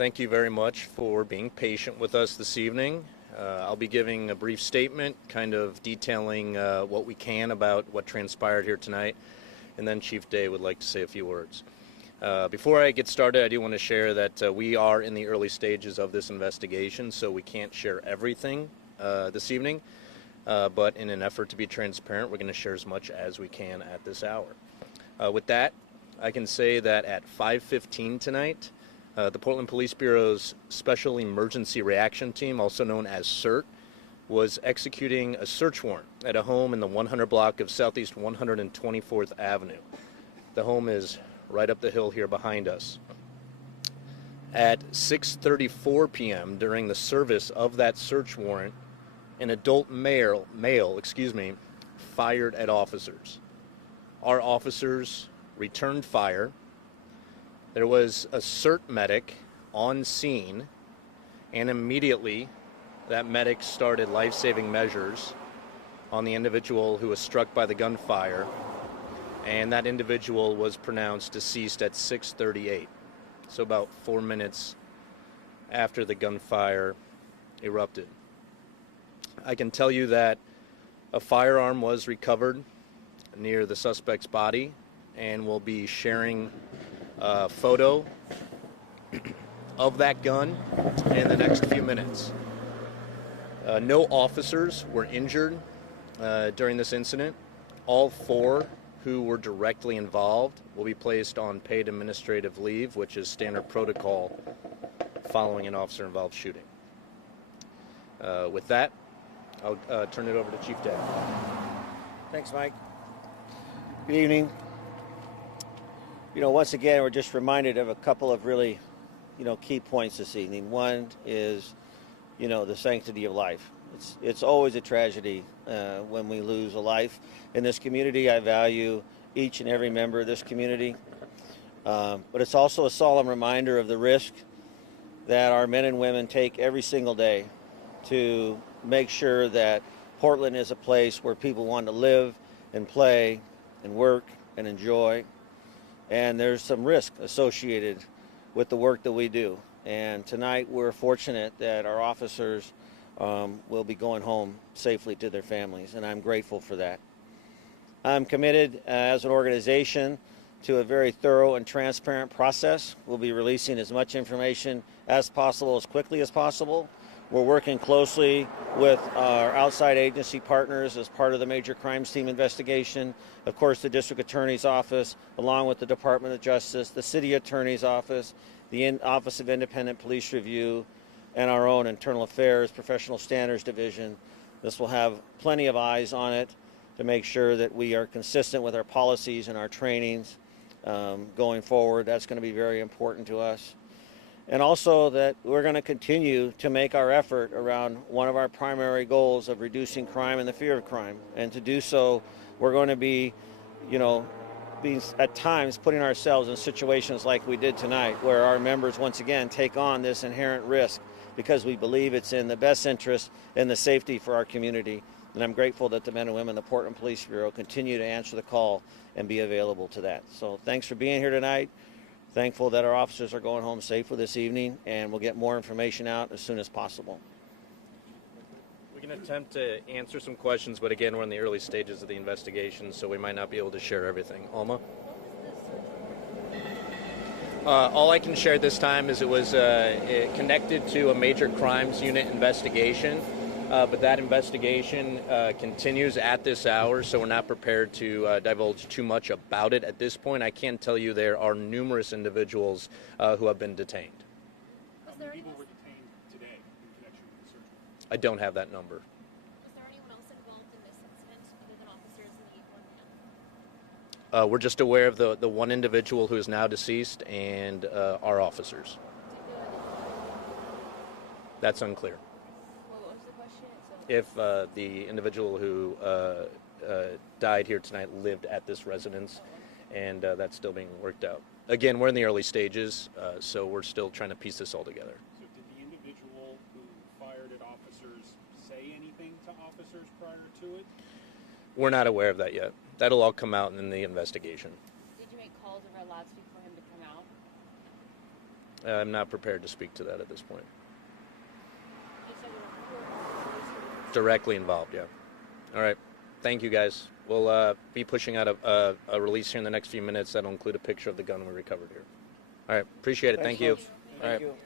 Thank you very much for being patient with us this evening. I'll be giving a brief statement, kind of detailing what we can about what transpired here tonight, and then Chief Day would like to say a few words. Before I get started, I do want to share that we are in the early stages of this investigation, so we can't share everything this evening, but in an effort to be transparent, we're going to share as much as we can at this hour. With that, I can say that at 5:15 tonight, the Portland Police Bureau's Special Emergency Reaction Team, also known as CERT, was executing a search warrant at a home in the 100 block of Southeast 124th Avenue. The home is right up the hill here behind us. At 6:34 p.m. during the service of that search warrant, an adult male, fired at officers. Our officers returned fire. There was a CERT medic on scene, and immediately that medic started life-saving measures on the individual who was struck by the gunfire, and that individual was pronounced deceased at 6:38, so about 4 minutes after the gunfire erupted. I can tell you that a firearm was recovered near the suspect's body, and we'll be sharing a photo of that gun in the next few minutes. No officers were injured during this incident. All 4 who were directly involved will be placed on paid administrative leave, which is standard protocol following an officer-involved shooting. With that, I'll turn it over to Chief Day. Thanks, Mike. Good evening. Once again, we're just reminded of a couple of really, key points this evening. One is, the sanctity of life. It's always a tragedy when we lose a life. In this community, I value each and every member of this community. But it's also a solemn reminder of the risk that our men and women take every single day to make sure that Portland is a place where people want to live and play and work and enjoy. And there's some risk associated with the work that we do. And tonight we're fortunate that our officers will be going home safely to their families, and I'm grateful for that. I'm committed as an organization to a very thorough and transparent process. We'll be releasing as much information as possible, as quickly as possible. We're working closely with our outside agency partners as part of the Major Crimes Team investigation. Of course, the District Attorney's Office, along with the Department of Justice, the City Attorney's Office, the Office of Independent Police Review, and our own Internal Affairs Professional Standards Division. This will have plenty of eyes on it to make sure that we are consistent with our policies and our trainings going forward. That's going to be very important to us. And also that we're going to continue to make our effort around one of our primary goals of reducing crime and the fear of crime. And to do so, we're going to be, at times putting ourselves in situations like we did tonight, where our members once again take on this inherent risk because we believe it's in the best interest and the safety for our community. And I'm grateful that the men and women of the Portland Police Bureau continue to answer the call and be available to that. So thanks for being here tonight. Thankful that our officers are going home safely this evening, and we'll get more information out as soon as possible. We can attempt to answer some questions, but again, we're in the early stages of the investigation, so we might not be able to share everything. Alma? All I can share this time is it was connected to a major crimes unit investigation, but that investigation continues at this hour, so we're not prepared to divulge too much about it at this point. I can tell you there are numerous individuals who have been detained. How many people were detained today in connection with the search warrant? I don't have that number. Was there anyone else involved in this incident other than officers and the one man? We're just aware of the one individual who is now deceased and our officers. That's unclear. What was the question? If the individual who died here tonight lived at this residence, and that's still being worked out. Again, we're in the early stages, so we're still trying to piece this all together. So did the individual who fired at officers say anything to officers prior to it? We're not aware of that yet. That'll all come out in the investigation. Did you make calls over a loudspeaker for him to come out? I'm not prepared to speak to that at this point. You said there were 4 officers. Directly involved, yeah. All right. Thank you, guys. We'll be pushing out a release here in the next few minutes that'll include a picture of the gun we recovered here. All right. Appreciate it. Thanks, Thank you. folks. All right. Thank you.